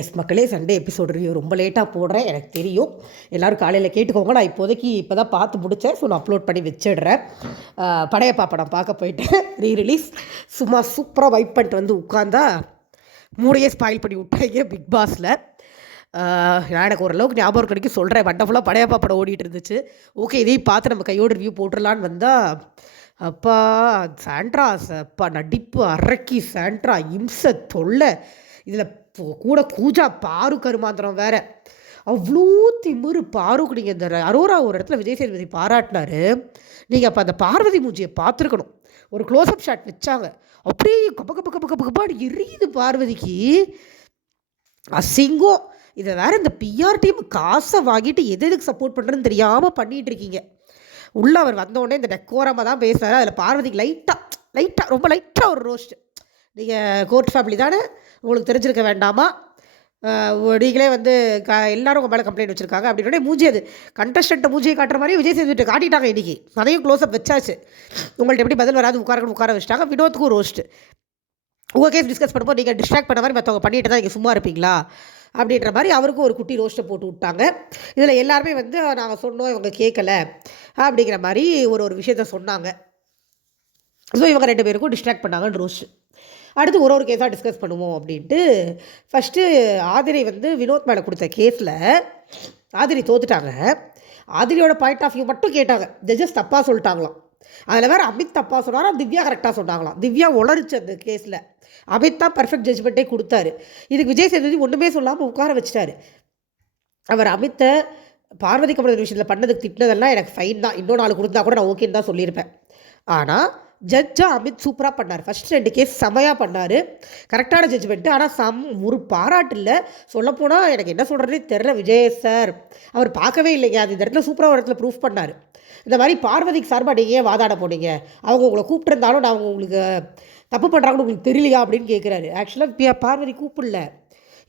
S மக்களே, Sunday episode review ரொம்ப லேட்டாக போடுறேன், எனக்கு தெரியும். எல்லோரும் காலையில் கேட்டுக்கோங்க. நான் இப்போதைக்கு இப்போ தான் பார்த்து முடித்தேன். ஸோ நான் அப்லோட் பண்ணி வச்சிடுறேன். படையப்பா படம் பார்க்க போயிட்டேன், ரீரிலீஸ். சும்மா சூப்பராக வைப் பண்ணிட்டு வந்து உட்காந்தா மூடையே ஸ்பாயில் பண்ணி விட்டாங்க பிக் பாஸில். நான் எனக்கு ஓரளவுக்கு ஞாபகம் கிடைக்கும் சொல்கிறேன். வண்டர்ஃபுல்லாக படையப்பா படம் ஓடிட்டு இருந்துச்சு. ஓகே, இதையும் பார்த்து நம்ம கையோட ரிவ்யூ போட்டுடலான்னு வந்தால், அப்பா சாண்ட்ரா அப்பா நடிப்பு அரக்கி, சாண்ட்ரா இம்ச தொல்லை. இதில் கூட கூஜா பாரு கருமாந்திரம் வேற. அவ்வளோ திமிரு பாருக்கு. நீங்கள் இந்த அரோரா ஒரு இடத்துல விஜய் சேதுபதி பாராட்டினாரு. நீங்கள் அப்போ அந்த பார்வதி மூஞ்சியை பார்த்துருக்கணும். ஒரு க்ளோஸ்அப் ஷாட் வச்சாங்க, அப்படியே கப்ப கப்ப கப்ப கப்ப கப்பாடு எரியுது பார்வதிக்கு. அசிங்கம். இதை வேற இந்த பிஆர் டீம் காசை வாங்கிட்டு எதுக்கு சப்போர்ட் பண்ணுறதுன்னு தெரியாமல் பண்ணிகிட்டு இருக்கீங்க. உள்ளே அவர் வந்தோடனே இந்த டெக்கோரமாக தான் பேசுகிறாரு. அதில் பார்வதிக்கு லைட்டாக ரொம்ப லைட்டாக ஒரு ரோஸ்ட்டு. நீங்கள் கோர்ட் ஃபேமிலி தானே, உங்களுக்கு தெரிஞ்சிருக்க வேண்டாமா, நீங்களே வந்து எல்லோரும் உங்கள் மேலே கம்ப்ளைண்ட் வச்சுருக்காங்க அப்படின்னே மூஞ்சி, அது கண்டஸ்டண்ட்டை மூஞ்சியை காட்டுற மாதிரி விஜய் சேதுபதி காட்டிட்டாங்க இன்றைக்கி. அதையும் க்ளோஸ்அப் வச்சாச்சு. உங்கள்கிட்ட எப்படி பதில் வராது, உட்கார வச்சுட்டாங்க. வினோத்துக்கும் ரோஸ்ட்டு. உங்கள் கேஸ் டிஸ்கஸ் பண்ணும்போது நீங்கள் டிஸ்ட்ராக்ட் பண்ண மாதிரி மற்றவங்க பண்ணிட்டு தான் நீங்கள் சும்மா இருப்பீங்களா அப்படின்ற மாதிரி அவருக்கும் ஒரு குட்டி ரோஸ்ட்டை போட்டு விட்டாங்க. இதில் எல்லாருமே வந்து நாங்கள் சொன்னோம், இவங்க கேட்கலை அப்படிங்கிற மாதிரி ஒரு விஷயத்த சொன்னாங்க. ஸோ இவங்க 2 பேருக்கும் டிஸ்ட்ராக்ட் பண்ணாங்கன்னு ரோஸ்ட்டு. அடுத்து ஒரு கேஸாக டிஸ்கஸ் பண்ணுவோம் அப்படின்ட்டு ஃபஸ்ட்டு ஆதிரை வந்து வினோத் மேலே கொடுத்த கேஸில் ஆதிரி தோத்துட்டாங்க. ஆதிரியோட பாயிண்ட் ஆஃப் வியூ மட்டும் கேட்டாங்க. ஜட்ஜஸ் தப்பாக சொல்லிட்டாங்களாம். அதில் வேறு அமித் தப்பாக சொன்னாலும் திவ்யா கரெக்டாக சொன்னாங்களாம். திவ்யா உளறிச்சு அந்த கேஸில். அமித் தான் பர்ஃபெக்ட் ஜட்ஜ்மெண்ட்டே கொடுத்தாரு. இதுக்கு விஜய் சேதுபதி ஒன்றுமே சொல்லாமல் உட்கார வச்சுட்டாரு. அவர் அமித்தை பார்வதி கமலன் விஷயத்தில் பண்ணதுக்கு திட்டினதெல்லாம் எனக்கு ஃபைன் தான். இன்னும் 4 கொடுத்தா கூட நான் ஓகேன்னு தான் சொல்லியிருப்பேன். ஆனால் ஜட்ஜாக அமித் சூப்பராக பண்ணார். ஃபஸ்ட் 2 கேஸ் செமையாக பண்ணார், கரெக்டான ஜட்ஜ்மெண்ட்டு. ஆனால் ஒரு பாராட்டு இல்லை. சொல்லப்போனால் எனக்கு என்ன சொல்கிறதே தெரில. விஜய் சார் அவர் பார்க்கவே இல்லைங்க. அது இந்த இடத்துல சூப்பராக ஒரு இடத்துல ப்ரூஃப் பண்ணார். இந்த மாதிரி பார்வதிக்கு சார்பாக நீங்கள் ஏன் வாதாட போனீங்க, அவங்க உங்களை கூப்பிட்டுருந்தாலும் நான் உங்களுக்கு தப்பு பண்ணுறாங்கன்னு உங்களுக்கு தெரியலையா அப்படின்னு கேட்குறாரு. ஆக்சுவலாக பார்வதி கூப்பிடல,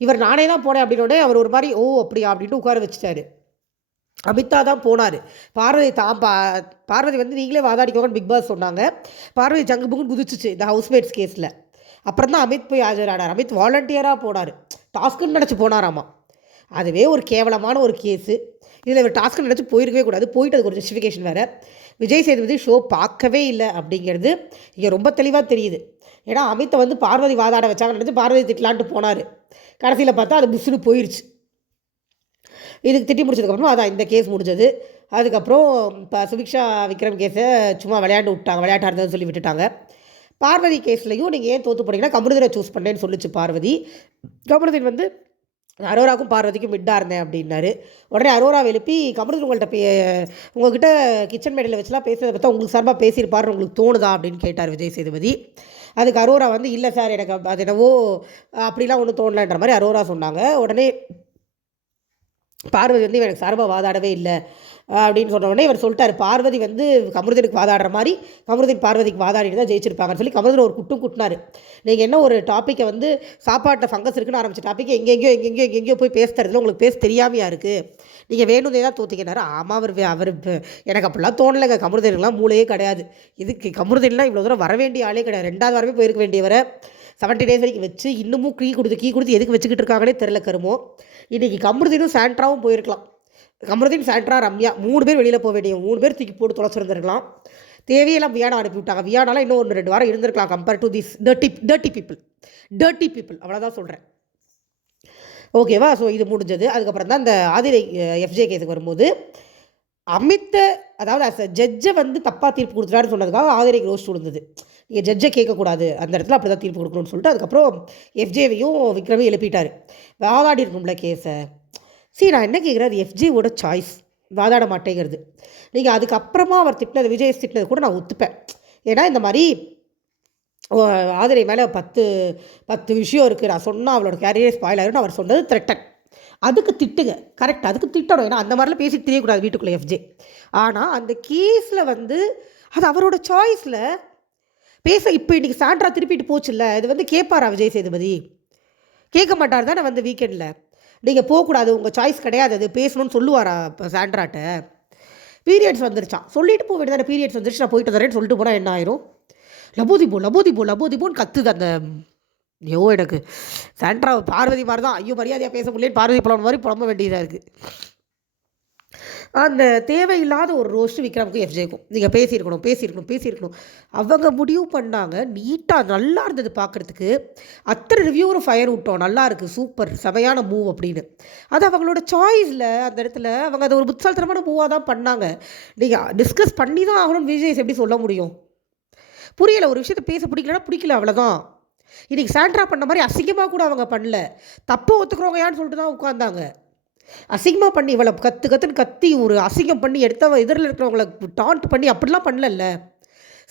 இவர் நானே தான் போனேன் அப்படின்னோடனே அவர் ஒரு மாதிரி ஓ அப்படியா அப்படின்ட்டு உட்கார வச்சுட்டாரு. அமிதா தான் போனார். பார்வதி வந்து நீங்களே வாதாடிக்கோங்கன்னு பிக் பாஸ் சொன்னாங்க. பார்வதி ஜங்கு புங்குன்னு குதிச்சிச்சு இந்த ஹவுஸ்மேட்ஸ் கேஸில். அப்புறம் தான் அமித் போய் ஆஜரானார். அமித் வாலண்டியராக போனார், டாஸ்க்குன்னு நினச்சி போனாராமா. அதுவே ஒரு கேவலமான ஒரு கேஸு. இதில் ஒரு டாஸ்க்குன்னு நினச்சி போயிருக்கவே கூடாது. போயிட்டு அதுக்கு ஒரு ஜஸ்டிஃபிகேஷன் வேறு. விஜய் சேதுபதி ஷோ பார்க்கவே இல்லை அப்படிங்கிறது இங்கே ரொம்ப தெளிவாக தெரியுது. ஏன்னா அமித்தை வந்து பார்வதி வாதாட வச்சாங்கன்னு நினச்சி பார்வதி திட்டலான்ட்டு போனார். கடைசியில் பார்த்தா அது புஷ்ஷுன்னு போயிடுச்சு. இதுக்கு திட்டி முடிச்சதுக்கப்புறம் அதான் இந்த கேஸ் முடிஞ்சது. அதுக்கப்புறம் இப்போ சுபிக்ஷா விக்ரம் கேஸை சும்மா விளையாட்டு விட்டாங்க, விளையாட்டாக இருந்ததுன்னு சொல்லி விட்டுட்டாங்க. பார்வதி கேஸ்லையும் நீங்கள் ஏன் தோற்று போனீங்கன்னா கமருதனை சூஸ் பண்ணேன்னு சொல்லிச்சு பார்வதி. கமருதன் வந்து அரோராவுக்கும் பார்வதிக்கும் மிட்டாக இருந்தேன் அப்படின்னாரு. உடனே அரோராவை எழுப்பி கமருதன் உங்கள்கிட்ட கிச்சன் மேடையில் வச்சுலாம் பேசுறதை பார்த்தா உங்களுக்கு சார்பாக பேசியிருப்பார், உங்களுக்கு தோணுதா அப்படின்னு கேட்டார் விஜய் சேதுபதி. அதுக்கு அரோரா வந்து இல்லை சார், எனக்கு அது என்னவோ அப்படிலாம் ஒன்றும் தோணலைன்ற மாதிரி அரோரா சொன்னாங்க. உடனே பார்வதி வந்து எனக்கு சார்பாக வாதாடவே இல்லை அப்படின்னு சொன்ன உடனே இவர் சொல்லிட்டார், பார்வதி வந்து கமருதனுக்கு வாதாடுற மாதிரி கமருதன் பார்வதிக்கு வாதாடிட்டு தான் ஜெயிச்சிருப்பாங்கன்னு சொல்லி கமருதன் ஒரு குட்டினார். நீங்கள் என்ன ஒரு டாப்பிக்கை வந்து சாப்பாட்டில் ஃபங்கஸ் இருக்குன்னு ஆரம்பிச்ச டாப்பிக்கை எங்கெங்கேயோ போய் பேச தரதுல உங்களுக்கு பேச தெரியாமையா இருக்குது, நீங்கள் வேணுதே தான் தோற்றிக்கினார். ஆமாம், அவர் எனக்கு அப்படிலாம் தோணலைங்க. கமருதனுக்குலாம் மூளையே கிடையாது. இதுக்கு கமருதன்லாம் இவ்வளோ தூரம் வர வேண்டிய ஆளே கிடையாது. 2வது வாரமே போயிருக்க வேண்டியவரை 70 டேஸ் வரைக்கும் வச்சு இன்னமும் கீ கொடுத்து எதுக்கு வச்சுக்கிட்டு இருக்காங்கன்னே தெரில கருமோ. இன்றைக்கி கமருதீனும் சாண்ட்ராவும் போயிருக்கலாம். கமருதீன், சாண்ட்ரா, ரம்யா 3 பேர் வெளியில் போக வேண்டிய 3 பேர் தூக்கி போட்டு தொலைச்சிருந்துருக்கலாம். தேவையெல்லாம் வியானா அனுப்பிவிட்டாங்க. வியானாலாம் இன்னும் 1-2 வாரம் இருந்திருக்கலாம் compare to this dirty people அவ்வளோதான் சொல்கிறேன். ஓகேவா? ஸோ இது முடிஞ்சது. அதுக்கப்புறம் தான் இந்த ஆதிரை எஃப்ஜே கேஸுக்கு வரும்போது அமித்தை, அதாவது அஸ் ஜட்ஜை வந்து தப்பாக தீர்ப்பு கொடுத்துட்டாருன்னு சொன்னதுக்காக ஆதிரைக்கு ரோஸ்ட் விழுந்தது. நீங்கள் ஜட்ஜை கேட்கக்கூடாது, அந்த இடத்துல அப்படி தான் தீர்ப்பு கொடுக்கணும்னு சொல்லிட்டு அதுக்கப்புறம் எஃப்ஜேவையும் விக்ரமையும் எழுப்பிட்டார். வாதாடி இருக்கும்ல கேஸை. நான் என்ன கேட்குறேன், அது எஃப்ஜேவோட சாய்ஸ், வாதாட மாட்டேங்கிறது. நீங்கள் அதுக்கப்புறமா அவர் திட்டினது, விஜய் திட்டினது கூட நான் ஒத்துப்பேன். ஏன்னா இந்த மாதிரி ஆதிரை மேலே 10 விஷயம் இருக்குது, நான் சொன்னால் அவளோட கேரியரே ஸ்பாயில் ஆகிருன்னு அவர் சொன்னது த்ரெட்டன். அதுக்கு திட்டுங்க, கரெக்ட், அதுக்கு திட்டணும். ஏன்னா அந்த மாதிரிலாம் பேசி தெரியக்கூடாது வீட்டுக்குள்ளே எஃப்ஜே. ஆனால் அந்த கேஸில் வந்து அது அவரோட சாய்ஸில் பேச. இப்போ இன்றைக்கி சாண்ட்ரா திருப்பிட்டு போச்சுல்ல, இது வந்து கேட்பாரா விஜய் சேதுபதி? கேட்க மாட்டார் தானே. வந்து வீக்கெண்டில் நீங்கள் போகக்கூடாது, உங்கள் சாய்ஸ் கிடையாது, அது பேசணும்னு சொல்லுவாரா இப்போ சாண்ட்ராட்ட? பீரியட்ஸ் வந்துருச்சான், சொல்லிட்டு போக வேண்டியதானே. பீரியட்ஸ் வந்துருச்சு, நான் போயிட்டு வரேன்னு சொல்லிட்டு போனால் என்ன ஆயிரும்? லபோதிபோன்னு கத்துது அந்த ஐயோ! எனக்கு சாண்ட்ரா பார்வதி மாரி தான். ஐயோ! மரியாதையா பேச முடியலன்னு பார்வதி புலம்புன மாரி புலம்ப வேண்டியதா இருக்கு. அந்த தேவையில்லாத ஒரு ரோஸ்ட் விக்ரமுக்கும், எஃப்ஜேக்கும். நீங்க பேசியிருக்கணும், பேசியிருக்கணும், பேசியிருக்கணும். அவங்க முடிவு பண்ணாங்க. நீட்டா நல்லா இருந்தது பார்க்கறதுக்கு. அத்தனை ரிவ்யூவரும் ஃபயர் விட்டோம். நல்லாயிருக்கு, சூப்பர், செமையான மூவ் அப்படின்னு. அது அவங்களோட சாய்ஸ்ல அந்த இடத்துல அவங்க அத ஒரு புத்திசாலித்தனமான மூவா தான் பண்ணாங்க. நீங்க டிஸ்கஸ் பண்ணி தான் ஆகணும்னு விஜய் எப்படி சொல்ல முடியும்? புரியல. ஒரு விஷயத்த பேச பிடிக்கலன்னா பிடிக்கல அவ்வளோதான். இன்னைக்கு சாண்ட்ரா பண்ண மாரி அசிங்கமா கூட அவங்க பண்ணல. தப்ப ஒத்துக்கிறவங்க யான்னு சொல்லிட்டு தான் உட்கார்ந்தாங்க. அசிங்கமா பண்ணி இவள கத்து கத்துன்னு கத்தி ஒரு அசிங்கம் பண்ணி எடுத்தவ எதிர்ல இருக்கிறவங்கள டான்ட் பண்ணி அப்படிலாம் பண்ணலல்ல.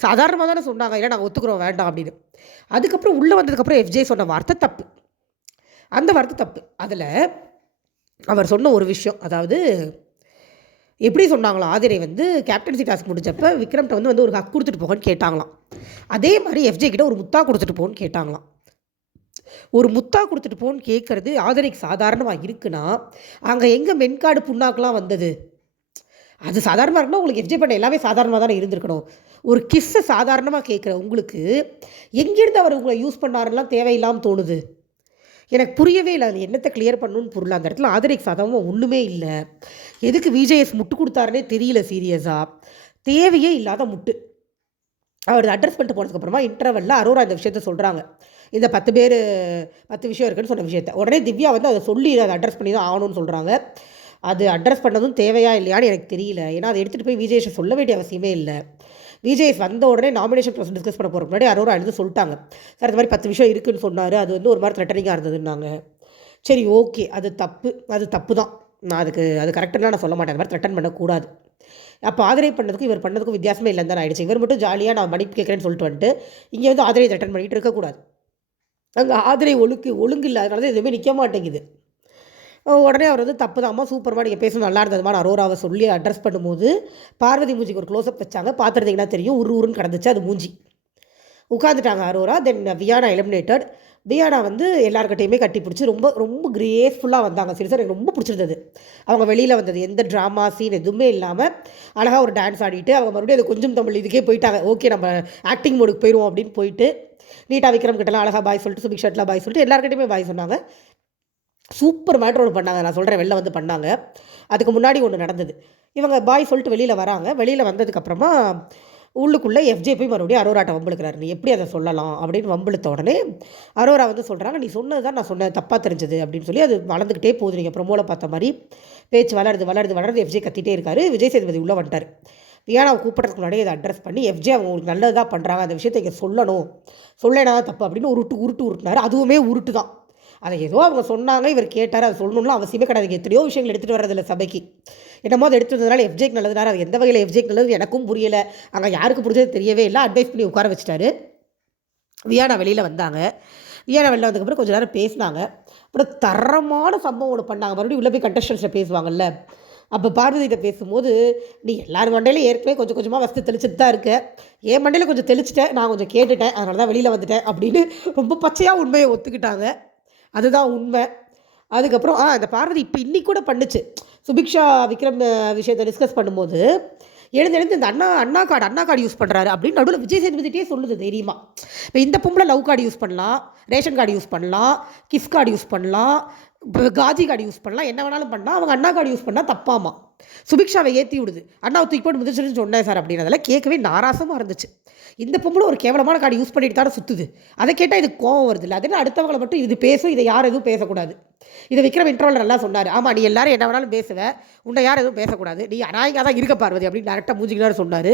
சாதாரணமா தானே சொன்னாங்க. இல்ல நாங்க ஒத்துக்கிறோம் வேண்டாம் அப்படின்னு. அதுக்கப்புறம் உள்ள வந்ததுக்கப்புறம் எஃப்ஜே சொன்ன வார்த்தை தப்பு. அந்த வார்த்தை தப்பு. அதுல அவர் சொன்ன ஒரு விஷயம். அதாவது எப்படி சொன்னாங்களாம், ஆதிரை வந்து கேப்டன்சி டாஸ்க் முடிஞ்சப்ப விக்ரம்ட்ட வந்து ஒரு ஹக் குடுத்துட்டு போங்கன்னு கேட்டாங்களாம். அதே மாரி எஃப்ஜே கிட்ட ஒரு முத்தா குடுத்துட்டு போன்னு கேட்டாங்களாம். ஒரு முத்தா குடுத்துட்டு போன்னு கேட்கறது ஆதிரைக்கு சாதாரணமா இருக்குன்னா, அங்க எங்க மென்காடு புண்ணாக்குலாம் வந்தது? அது சாதாரணமா இருக்குன்னா, உங்களுக்கு எஃப்ஜே பண்ண எல்லாமே சாதாரணமா தானே இருந்திருக்கணும். ஒரு கிஸ்ஸ சாதாரணமா கேட்கிற உங்களுக்கு, எங்கேருந்து அவர் உங்கள யூஸ் பண்ணாருன்லாம் தேவையில்லாம தோணுது? எனக்கு புரியவே இல்ல. அது என்னத்த கிளியர் பண்ணணும்னு புரியல. அந்த இடத்துல ஆதிரைக்கு சாதகமா ஒண்ணுமே இல்ல. எதுக்கு விஜேஎஸ் முட்டு குடுத்தாருன்னே தெரியல சீரியஸா. தேவையே இல்லாத முட்டு. அவர் அட்ரஸ் பண்ணிட்டு போனதுக்கப்புறமா இன்டர்வல்ல அரோரா இந்த விஷயத்த சொல்றாங்க. இந்த 10 பேரு 10 விஷயம் இருக்குன்னு சொன்ன விஷயத்த. உடனே திவ்யா வந்து அத சொல்லி அத அட்ரஸ் பண்ணி தான் ஆகணும்னு சொல்றாங்க. அது அட்ரஸ் பண்ணதும் தேவையா இல்லையான்னு எனக்கு தெரியல. ஏன்னா, அத எடுத்துட்டு போய் விஜேஎஸ்ட்ட சொல்ல வேண்டிய அவசியமே இல்ல. விஜேஎஸ் வந்த உடனே நாமினேஷன் ப்ராசஸ் டிஸ்கஸ் பண்ண போறதுக்கு முன்னாடி அரோரா எழுந்து சொல்ட்டாங்க. சார் இந்த மாரி 10 விஷயம் இருக்குன்னு சொன்னாரு. அது வந்து ஒரு மாரி த்ரெட்டனிங்கா இருந்ததுன்னாங்க. சரி ஓகே. அது தப்பு. அது தப்பு தான். நான் அது கரெக்ட்டுன்லாம் நான் சொல்ல மாட்டேன். அந்த மாரி த்ரெட்டன் பண்ணக்கூடாது. அப்போ ஆதிரை பண்ணதுக்கும், இவர் பண்ணதுக்கும் வித்தியாசமே இல்லன்னு தானே ஆயிடுச்சு. இவர் மட்டும் ஜாலியா நான் மன்னிப்பு கேட்கிறேன்னு சொல்லிட்டு வந்துட்டு, இங்க வந்து ஆதிரைய த்ரெட்டன் பண்ணிட்டு இருக்கக்கூடாது. அங்க ஆதிரை ஒழுங்கு இல்லாதனால தான் எதுவுமே நிக்க மாட்டேங்குது. உடனே அவர் வந்து தப்புதாம்மா, சூப்பர்மா நீங்க பேசுனது நல்லா இருந்ததும்மான்னு அரோராவ சொல்லி அட்ரஸ் பண்ணும்போது, பார்வதி மூஞ்சிக்கு ஒரு க்ளோஸ்அப் வச்சாங்க. பார்த்துருந்தீங்கன்னா தெரியும். உரு உருன்னு கிடந்துச்சு அது மூஞ்சி. உட்காந்துட்டாங்க அரோரா. தென் வியானா எலிமினேட்டட். வியானா வந்து எல்லார்கிட்டயுமே கட்டி பிடிச்சி ரொம்ப ரொம்ப கிரேஸ்ஃபுல்லா வந்தாங்க. சீரியஸா எனக்கு ரொம்ப பிடிச்சிருந்தது. அவங்க வெளியில வந்தது. எந்த ட்ராமா சீன் எதுவுமே இல்லாம, அழகா ஒரு டான்ஸ் ஆடிட்டு, அவங்க மறுபடியும் அது கொஞ்சம் தமிழ் இதுக்கே போயிட்டாங்க. ஓகே நம்ம ஆக்டிங் மோடுக்கு போயிருவோம் அப்படின்னு போயிட்டு, நீட்டா விக்ரம் கிட்டலாம் அழகா பாய் சொல்லிட்டு, சுபிக்ஷாட்லாம் பாய் சொல்லிட்டு எல்லார்கிட்டயுமே பாய் சொன்னாங்க. சூப்பர் மேட்ரு ஒன்று பண்ணாங்க. நான் சொல்கிறேன் வெளில வந்து பண்ணாங்க. அதுக்கு முன்னாடி ஒன்று நடந்தது. இவங்க பாய் சொல்லிட்டு வெளியில் வராங்க. வெளியில் வந்ததுக்கப்புறமா உள்ளுக்குள்ளே எஃப்ஜே போய் மறுபடியும் அரோராட்ட வம்பிழுக்கிறாரு. நீ எப்படி அதை சொல்லலாம் அப்படின்னு வம்பிழுத்த உடனே அரோரா வந்து சொல்கிறாங்க, நீ சொன்னது தான் நான் சொன்னேன், தப்பாக தெரிஞ்சது அப்படின்னு சொல்லி அது வளர்ந்துக்கிட்டே போகுது. நீங்கள் ப்ரொமோவில் பார்த்த மாதிரி பேச்சு வளருது வளருது வளருது. எஃப்ஜே கத்திட்டே இருக்காரு. விஜய் சேதுபதி உள்ளே வந்துட்டார். வியானாவை கூப்பிட்றதுக்கு முன்னாடி இதை அட்ரஸ் பண்ணி எஃப்ஜே அவங்க உங்களுக்கு நல்லது தான் பண்ணுறாங்க, அந்த விஷயத்தை இங்கே சொல்லணும், சொல்லனா தப்பு அப்படின்னு உருட்டுனாரு. அதுவுமே உருட்டு தான். அதை ஏதோ அவங்க சொன்னாங்க, இவர் கேட்டார், அதை சொல்லணும்லாம் அவசியமே கிடையாது. எத்தனையோ விஷயங்கள் எடுத்துகிட்டு வர்றதில்ல சபைக்கு. என்னமோ அதை எடுத்துகிட்டு வந்ததுனால எஃப்ஜேக்கு நல்லதுனால அது எந்த வகையில் எஃப்ஜேக்கு நல்லது எனக்கும் புரியலை. அங்கே யாருக்கு புரிஞ்சது தெரியவே இல்லை. அட்வைஸ் பண்ணி உட்கார வச்சுட்டாரு. வியானா வெளியில் வந்தாங்க. வியானா வெளில வந்ததுக்கப்புறம் கொஞ்சம் நேரம் பேசினாங்க. அப்புறம் தரமான சம்பவம் ஒன்று பண்ணாங்க. மறுபடியும் உள்ளே போய் கண்டஸ்டன்ஸில் பேசுவாங்கல்ல, அப்போ பார்வதிகிட்ட பேசும்போது, நீ எல்லார் மண்டையிலும் ஏற்கனவே கொஞ்சம் கொஞ்சமாக ஃபஸ்ட்டு தெளிச்சுட்டு தான் இருக்க, என் மண்டையில் கொஞ்சம் தெளிச்சிட்டேன், நான் கொஞ்சம் கேட்டுட்டேன், அதனால தான் வெளியில் வந்துட்டேன் அப்படின்னு ரொம்ப பச்சையாக உண்மையை ஒத்துக்கிட்டாங்க. அதுதான் உண்மை. அதுக்கப்புறம் அந்த பார்வதி இப்போ இன்னைக்கு கூட பண்ணுச்சு. சுபிக்ஷா விக்ரம் விஷயத்தை டிஸ்கஸ் பண்ணும்போது, எழுந்து இந்த அண்ணா கார்டு யூஸ் பண்ணுறாரு அப்படின்னு நடுவில் விஜய் சேதுபதிட்டே சொல்லுது தைரியமா. இப்போ இந்த பொம்பளை லவ் கார்டு யூஸ் பண்ணலாம், ரேஷன் கார்டு யூஸ் பண்ணலாம், கிஸ் கார்டு யூஸ் பண்ணலாம், காஜி கார்டு யூஸ் பண்ணலாம், என்ன வேணாலும் பண்ணலாம். அவங்க அண்ணா கார்டு யூஸ் பண்ணால் தப்பாமா. சுபிக்ஷாவை ஏற்றி விடுது. அண்ணாவை தூக்கி போட்டு முதிச்சுன்னு சொன்னேன் சார் அப்படின்றதெல்லாம் கேட்கவே நாராசமாக இருந்துச்சு. இந்த பொம்பளை ஒரு கேவலமான கார்டு யூஸ் பண்ணிட்டு தானே சுற்றுது. அதை கேட்டால் இது கோவம் வருது இல்லை. அதுன்னு அடுத்தவங்களை மட்டும் இது பேசும், இதை யார் எதுவும் பேசக்கூடாது. இதை விக்ரம் இன்ட்ரோவில் நல்லா சொன்னார். ஆமாம் நீ எல்லாரும் என்ன வேணாலும் பேசுவேன், உன்னை யார் எதுவும் பேசக்கூடாது, நீ அநாயகமாக தான் இருக்க பார்வதி அப்படின்னு டேரெக்டாக மூஞ்சிக்கினாரு சொன்னார்.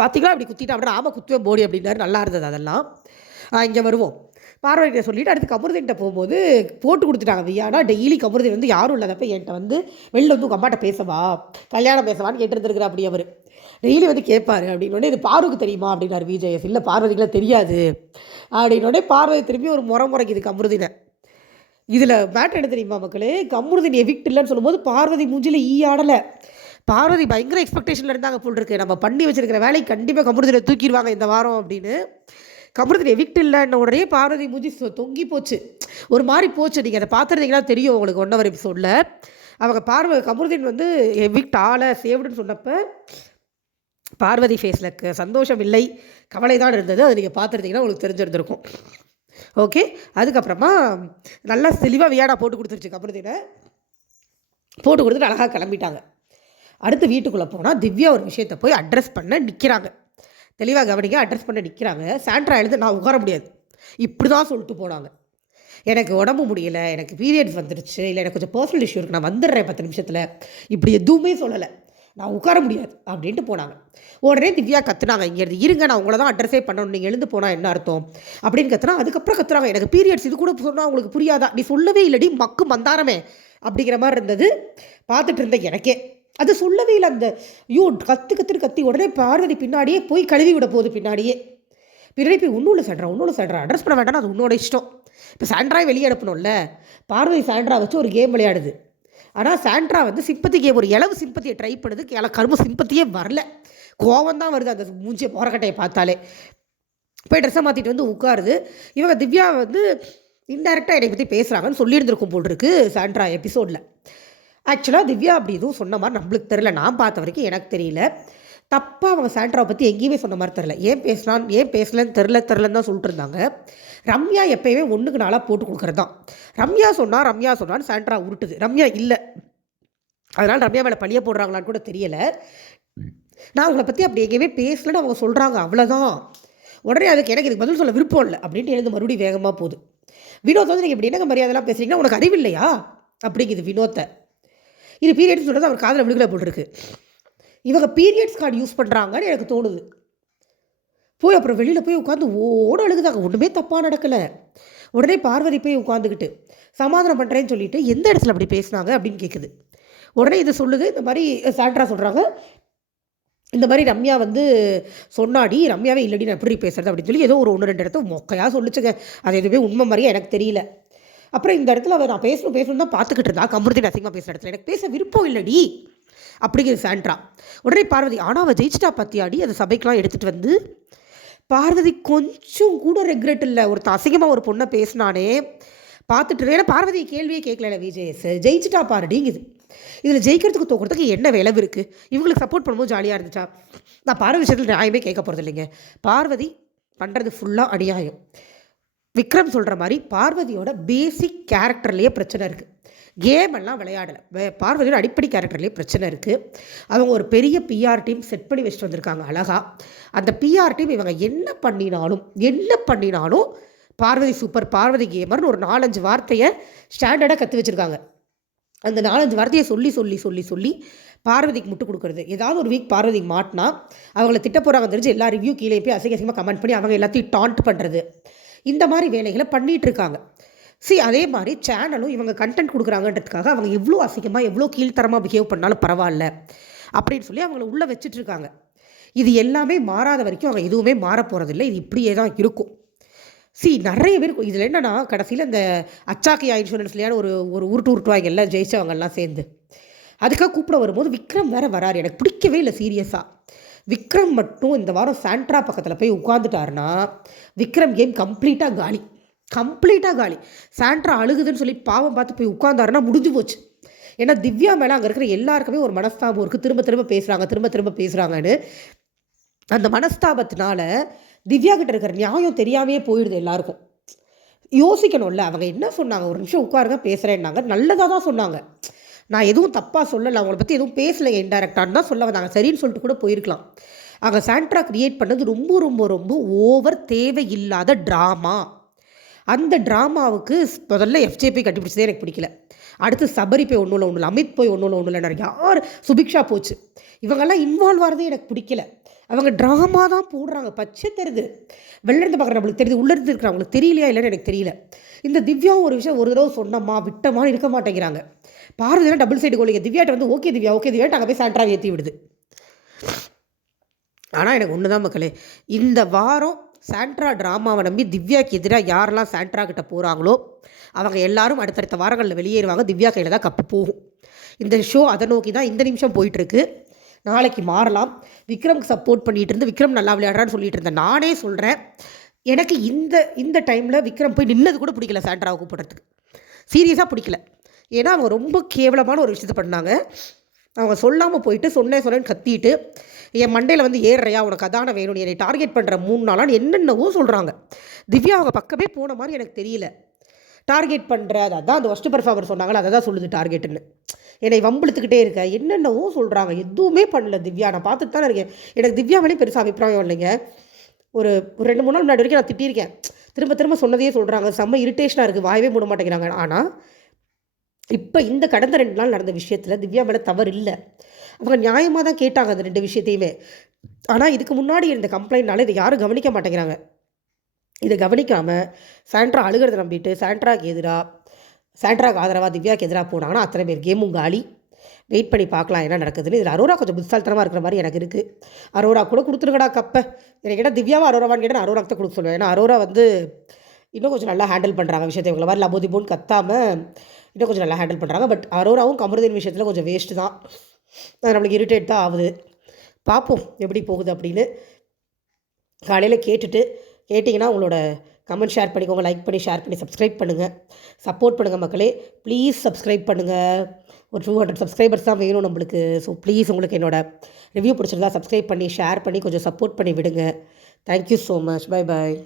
பார்த்தீங்களா அப்படி குத்திட்டு அப்படின்னா ஆமாம் குத்துவேன் போடி அப்படின்னாரு. நல்லா இருந்தது அதெல்லாம். இங்கே வருவோம். பார்வதிகிட்ட சொல்லிவிட்டு அடுத்து கமருதீன்கிட்ட போகும்போது போட்டு கொடுத்துட்டாங்க. வியானா டெய்லி கமருதீன் வந்து யாரும் இல்லாதப்ப என்கிட்ட வந்து வெளில வந்து உங்கள் அம்மாட்ட பேசவா, கல்யாணம் பேசவான்னு கேட்டுருந்துருக்குற அப்படி அவர் டெய்லி வந்து கேட்பாரு அப்படின்னு. இது பார்வதிக்கு தெரியுமா அப்படின்னாரு விஜய். இல்லை பார்வதிக்கெலாம் தெரியாது அப்படின்னோடனே பார்வதி திரும்பி ஒரு முறைக்குது கமருதீனை. இதில் மேட்ரு என்ன தெரியுமா மக்களே, கமருதீன் எவிக்ட் இல்லைன்னு சொல்லும்போது பார்வதி மூஞ்சில் ஆடலை. பார்வதி பயங்கர எக்ஸ்பெக்டேஷனில் இருந்தாங்க போல் இருக்கு. நம்ம பண்ணி வச்சிருக்கிற வேலையை கண்டிப்பாக கமருதீனை தூக்கிடுவாங்க இந்த வாரம் அப்படின்னு. கமருதீன் எவிக்ட் இல்லைன்ன உடனே பார்வதி மூஞ்சி தொங்கி போச்சு, ஒரு மாதிரி போச்சு. நீங்கள் அதை பார்த்துருந்தீங்கன்னா தெரியும் உங்களுக்கு 1 hour எபிசோடில். அவங்க கமருதீன் வந்து எவிக்ட் ஆளை சேவ்டுன்னு சொன்னப்போ பார்வதி ஃபேஸில் சந்தோஷம் இல்லை, கவலை தான் இருந்தது. அது நீங்கள் பார்த்துருந்தீங்கன்னா உங்களுக்கு தெரிஞ்சிருந்திருக்கும். ஓகே. அதுக்கப்புறமா நல்லா தெளிவாக வியாடா போட்டு கொடுத்துருச்சு கமருதீனை. போட்டு கொடுத்துட்டு அழகாக கிளம்பிட்டாங்க. அடுத்து வீட்டுக்குள்ளே போனால் திவ்யா ஒரு விஷயத்தை போய் அட்ரஸ் பண்ண நிற்கிறாங்க. தெளிவாக கவனிக்க அட்ரஸ் பண்ண நிற்கிறாங்க. சாண்ட்ரா எழுந்து நான் உட்கார முடியாது இப்படி தான் சொல்லிட்டு போனாங்க. எனக்கு உடம்பு முடியலை, எனக்கு பீரியட்ஸ் வந்துடுச்சு, இல்லை எனக்கு கொஞ்சம் பர்சனல் இஷ்யூ இருக்குது, நான் வந்துடுறேன் 10 நிமிஷத்தில், இப்படி எதுவுமே சொல்லலை, நான் உட்கார முடியாது அப்படின்ட்டு போனாங்க. உடனே திவ்யா கத்துனாங்க, இங்கேருந்து இருங்க, நான் உங்களை தான் அட்ரஸே பண்ணணும், நீங்கள் எழுந்து போனால் என்ன அர்த்தம் அப்படின்னு கத்துனா. அதுக்கப்புறம் கத்துறாங்க, எனக்கு பீரியட்ஸ் இது கூட சொன்னால் உங்களுக்கு புரியாதா, நீ சொல்லவே இல்லடி மக்கு மந்தாரமே அப்படிங்கிற மாதிரி இருந்தது. பார்த்துட்டு இருந்தேன் எனக்கே அது சொல்லவே இல்லை. அந்த ஐயோ கத்தி உடனே பார்வதி பின்னாடியே போய் கழுவி விட போகுது. பின்னாடியே போய் ஒன்றும் சாண்ட்ரா அட்ரஸ் பண்ண வேண்டாம், அது உன்னோட இஷ்டம். இப்போ சாண்ட்ராவை வெளியே அனுப்பணும்ல. பார்வதி சாண்ட்ரா வச்சு ஒரு கேம் விளையாடுது. ஆனால் சாண்ட்ரா வந்து சிம்பத்தி கேம், ஒரு இளவு சிம்பத்தியை ட்ரை பண்ணுது. கரும்பு சிம்பத்தியே வரல, கோவம் தான் வருது அந்த மூஞ்சியை போரக்கட்டையை பார்த்தாலே. போய் ட்ரெஸ்ஸை மாற்றிட்டு வந்து உட்காருது. இவங்க திவ்யா வந்து இன்டெரக்டாக என்னை பற்றி பேசுகிறாங்கன்னு சொல்லியிருந்திருக்கும் போல் இருக்குது சாண்ட்ரா எபிசோடில். ஆக்சுவலாக திவ்யா அப்படி எதுவும் சொன்ன மாதிரி நம்மளுக்கு தெரில, நான் பார்த்த வரைக்கும் எனக்கு தெரியல. தப்பாக அவங்க சாண்ட்ராவை பற்றி எங்கேயுமே சொன்ன மாதிரி தெரில. ஏன் பேசலன்னு தெரிலன்னு தான் சொல்லிட்டு இருந்தாங்க. ரம்யா எப்போயுமே ஒன்றுக்கு நாளாக போட்டு கொடுக்குறது தான். ரம்யா சொன்னான்னு சாண்ட்ரா உருட்டுது. ரம்யா இல்லை, அதனால் ரம்யா மேலே பழிய போடுறாங்களான்னு கூட தெரியலை. நான் அவங்கள பற்றி அப்படி எங்கேயுமே பேசலன்னு அவங்க சொல்கிறாங்க, அவ்வளோதான். உடனே அதுக்கு எனக்கு இதுக்கு பதில் சொல்ல விருப்பம் இல்லை அப்படின்ட்டு எழுந்து மறுபடியும் வேகமாக போகுது. வினோத் வந்து நீங்கள் இப்படி என்னங்க மரியாதைலாம் பேசுகிறீங்கன்னா உனக்கு அறிவில்லையா அப்படிங்குது வினோத்தை. இது பீரியட்ஸ் சொல்கிறது அவர் காதில் விழுகலை போட்டிருக்கு. இவங்க பீரியட்ஸ் கார்டு யூஸ் பண்ணுறாங்கன்னு எனக்கு தோணுது. போய் அப்புறம் வெளியில் போய் உட்காந்து ஓட அழுகுதாங்க, ஒன்றுமே தப்பாக நடக்கலை. உடனே பார்வதி போய் உட்காந்துக்கிட்டு சமாதானம் பண்ணுறேன்னு சொல்லிட்டு எந்த இடத்துல அப்படி பேசினாங்க அப்படின்னு கேட்குது. உடனே இது சொல்லுது, இந்த மாதிரி சாண்ட்ரா சொல்கிறாங்க, இந்த மாதிரி ரம்யா வந்து சொன்னாடி, ரம்யாவே இல்லடி நான் எப்படி பேசுறது அப்படின்னு சொல்லி ஏதோ ஒரு 1-2 இடத்த மொக்கையாக சொல்லிச்சுங்க. அது எதுவுமே உண்மை மாதிரியே எனக்கு தெரியல. அப்புறம் இந்த இடத்துல அவர் நான் பேசணும் தான் பார்த்துக்கிட்டு இருந்தா. கமருதீன் அசிங்கமாக பேசுகிற இடத்துல எனக்கு பேச விருப்பம் இல்லடி அப்படிங்கிறது சாண்ட்ரா. உடனே பார்வதி, ஆனால் அவள் ஜெயிச்சிட்டா பற்றியாடி, அதை சபைக்கெலாம் எடுத்துகிட்டு வந்து. பார்வதி கொஞ்சம் கூட ரெக்ரெட் இல்லை, ஒருத்தர் அசிங்கமாக ஒரு பொண்ணை பேசினானே பார்த்துட்டு. ஏன்னா பார்வதி கேள்வியே கேட்கல, விஜேஎஸ் ஜெயிச்சிட்டா பாருடிங்குது. இதில் ஜெயிக்கிறதுக்கு தோக்கிறதுக்கு என்ன விளைவு இருக்குது? இவங்களுக்கு சப்போர்ட் பண்ணும்போது ஜாலியாக இருந்துச்சா? நான் பார்வதி விஷயத்தில் நியாயமே கேட்க போகிறது இல்லைங்க. பார்வதி பண்ணுறது ஃபுல்லாக அநியாயம். விக்ரம் சொல்கிற மாதிரி பார்வதியோட பேசிக் கேரக்டர்லேயே பிரச்சனை இருக்குது. கேம் எல்லாம் விளையாடலை, பார்வதியோட அடிப்படை கேரக்டர்லேயே பிரச்சனை இருக்குது. அவங்க ஒரு பெரிய பிஆர் டீம் செட் பண்ணி வச்சுட்டு வந்திருக்காங்க அழகாக. அந்த பிஆர் டீம் இவங்க என்ன பண்ணினாலும் பார்வதி சூப்பர், பார்வதி கேமர்னு ஒரு 4-5 வார்த்தையை ஸ்டாண்டர்டாக கற்று வச்சுருக்காங்க. அந்த 4-5 வார்த்தையை சொல்லி பார்வதிக்கு முட்டு கொடுக்குறது. ஏதாவது ஒரு வீக் பார்வதிக்கு மாட்டினா அவங்கள திட்ட போகிறாங்க தெரிஞ்சு எல்லா ரிவ்யூ கீழே போய் அசிங்கமாக கமெண்ட் பண்ணி அவங்க எல்லாத்தையும் டான்ட் பண்ணுறது, இந்த மாதிரி வேலைகளை பண்ணிகிட்ருக்காங்க. அதே மாதிரி சேனலும் இவங்க கண்டென்ட் கொடுக்குறாங்கன்றதுக்காக அவங்க எவ்வளோ அசிங்கமாக எவ்வளோ கீழ்த்தரமாக பிஹேவ் பண்ணாலும் பரவாயில்ல அப்படின்னு சொல்லி அவங்கள உள்ளே வச்சுட்ருக்காங்க. இது எல்லாமே மாறாத வரைக்கும் அவங்க எதுவுமே மாற போகிறதில்லை, இது இப்படியே தான் இருக்கும். நிறைய பேர் இதில் என்னென்னா, கடைசியில் இந்த அச்சாக்கியா இன்சூரன்ஸ்லையான ஒரு உருட்டுவாங்க எல்லாம் ஜெயிச்சவங்கெல்லாம் சேர்ந்து. அதுக்காக கூப்பிட வரும்போது விக்ரம் வேறு வராரு. எனக்கு பிடிக்கவே இல்லை சீரியஸாக. விக்ரம் மட்டும் இந்த வாரம் சாண்ட்ரா பக்கத்தில் போய் உட்காந்துட்டாருன்னா விக்ரம் கேம் கம்ப்ளீட்டாக காலி. சாண்ட்ரா அழுகுதுன்னு சொல்லி பாவம் பார்த்து போய் உட்காந்தாருன்னா முடிஞ்சு போச்சு. ஏன்னா திவ்யா மேலே அங்கே இருக்கிற எல்லாருக்குமே ஒரு மனஸ்தாபம் இருக்குது, திரும்ப பேசுகிறாங்கன்னு. அந்த மனஸ்தாபத்தினால திவ்யா கிட்ட இருக்கிற நியாயம் தெரியாமையே போயிடுது எல்லாருக்கும். யோசிக்கணும்ல, அவங்க என்ன சொன்னாங்க, ஒரு நிமிஷம் உட்காருங்க பேசுகிறேன்னாங்க, நல்லதாக தான் சொன்னாங்க. நான் எதுவும் தப்பாக சொல்லலை, அவங்கள பற்றி எதுவும் பேசலை, இன்டைரக்டான்னு தான் சொல்ல வந்தாங்க. சரின்னு சொல்லிட்டு கூட போயிருக்கலாம். அங்கே சாண்ட்ரா கிரியேட் பண்ணது ரொம்ப ஓவர் தேவையில்லாத ட்ராமா. அந்த ட்ராமாவுக்கு முதல்ல எஃப்ஜேபி கண்டுபிடிச்சதே எனக்கு பிடிக்கல. அடுத்து சபரி போய் ஒன்றும் அமித் போய் ஒன்றும் யார் சுபிக்ஷா போச்சு, இவங்கெல்லாம் இன்வால்வ் ஆகிறதே எனக்கு பிடிக்கல. அவங்க ட்ராமா தான் போடுறாங்க, பச்சை தெரியுது. வெளிலேருந்து பார்க்குற நம்மளுக்கு தெரியுது, உள்ளேருந்து இருக்கிறவங்களுக்கு தெரியலையா இல்லைன்னு எனக்கு தெரியல. இந்த திவ்யாவும் ஒரு விஷயம் ஒரு தடவை சொன்னம்மா விட்டமான்னு இருக்க மாட்டேங்கிறாங்க. பார்வதினா டபுள் சைடு கோலிங்க. திவ்யாட்ட வந்து ஓகே திவ்யா அங்கே போய் சாண்ட்ராவை ஏற்றி விடுது. ஆனால் எனக்கு ஒன்று தான் மக்களே, இந்த வாரம் சாண்ட்ரா ட்ராமாவை நம்பி திவ்யாவுக்கு எதிராக யாரெல்லாம் சாண்ட்ரா கிட்ட போகிறாங்களோ அவங்க எல்லாரும் அடுத்தடுத்த வாரங்களில் வெளியேறுவாங்க. திவ்யா கையில் தான் கப்பு போகும். இந்த ஷோ அதை நோக்கி தான் இந்த நிமிஷம் போயிட்டுருக்கு. நாளைக்கு மாறலாம். விக்ரம்க்கு சப்போர்ட் பண்ணிகிட்டு இருந்து விக்ரம் நல்லா விளையாடுறான்னு சொல்லிட்டு இருந்தேன். நானே சொல்கிறேன், எனக்கு இந்த டைமில் விக்ரம் போய் நின்னது கூட பிடிக்கல. சாண்ட்ராவை கூப்பிட்றதுக்கு சீரியஸாக பிடிக்கல. ஏன்னா அவங்க ரொம்ப கேவலமான ஒரு விஷயத்தை பண்ணாங்க. அவங்க சொல்லாமல் போயிட்டு சொன்னேன்னு கத்திட்டு என் மண்டையில் வந்து ஏறுறையா, உனக்கு அதான வேணும், என்னை டார்கெட் பண்ணுற 3 நாளான்னு என்னென்னவோ சொல்கிறாங்க. திவ்யா அவங்க பக்கமே போன மாதிரி எனக்கு தெரியல. டார்கெட் பண்ணுற அதான் அந்த ஒஸ்ட் பெர்ஃபார்மர் சொன்னாங்களோ அதை தான் சொல்லுது டார்கெட்டுன்னு. என்னை வம்பிழுத்துக்கிட்டே இருக்க என்னென்னவோ சொல்கிறாங்க, எதுவுமே பண்ணல திவ்யா. நான் பார்த்துட்டு தானே இருக்கேன். எனக்கு திவ்யா மேலே பெருசாக அபிப்பிராயம் இல்லைங்க. ஒரு 2-3 நாள் முன்னாடி வரைக்கும் நான் திட்டியிருக்கேன். திரும்ப திரும்ப சொன்னதையே சொல்கிறாங்க, செம்ம இரிட்டேஷனாக இருக்குது, வாயவே மூட மாட்டேங்கிறாங்க. ஆனால் இப்போ இந்த கடந்த 2 நாள் நடந்த விஷயத்தில் திவ்யா மேலே தவறு இல்லை. அவங்க நியாயமாக தான் கேட்டாங்க அந்த 2 விஷயத்தையுமே. ஆனால் இதுக்கு முன்னாடி இருந்த கம்ப்ளைண்ட்னால இதை யாரும் கவனிக்க மாட்டேங்கிறாங்க. இதை கவனிக்காமல் சாண்ட்ரா அழுகிறத நம்பிட்டு சாண்ட்ராக்கு ஆதரவாக திவ்யாவுக்கு எதிராக போனாங்கன்னா அத்தனை பேர் கேமும் காலி. வெயிட் பண்ணி பார்க்கலாம் என்ன நடக்குதுன்னு. இதில் அரோரா கொஞ்சம் புத்தால்தனமாக இருக்கிற மாதிரி எனக்கு இருக்குது. அரோரா கூட கொடுத்துருங்கடா கப்பை. எனக்கு கேட்டால் திவ்யாவா அரோராவான்னு கேட்டால் நான் அரோராக்கு தான் கொடுக்க சொல்லுவேன். ஏன்னா அரோரா வந்து இன்னும் கொஞ்சம் நல்லா ஹேண்டில் பண்ணுறாங்க விஷயத்தை. இவங்களை மாதிரி லபோதிபோன்னு கத்தாமல் இன்னும் கொஞ்சம் நல்லா ஹேண்டில் பண்ணுறாங்க. பட் அரோராவும் கமருதீன் விஷயத்தில் கொஞ்சம் வேஸ்ட்டு தான். அது நம்மளுக்கு இரிட்டேட் தான் ஆகுது. பார்ப்போம் எப்படி போகுது அப்படின்னு. காலையில் கேட்டிங்கன்னா உங்களோட கமெண்ட் ஷேர் பண்ணிக்கோங்க, லைக் பண்ணி ஷேர் பண்ணி சப்ஸ்கிரைப் பண்ணுங்கள், சப்போர்ட் பண்ணுங்கள் மக்களே. ப்ளீஸ் சப்ஸ்கிரைப் பண்ணுங்கள். ஒரு 200 சப்ஸ்கிரைபர்ஸ் தான் வேணும் நம்மளுக்கு. ஸோ ப்ளீஸ் உங்களுக்கு என்னோடய ரிவ்யூ பிடிச்சிருந்தா சப்ஸ்கிரைப் பண்ணி ஷேர் பண்ணி கொஞ்சம் சப்போர்ட் பண்ணி விடுங்க. Thank you so much. Bye bye.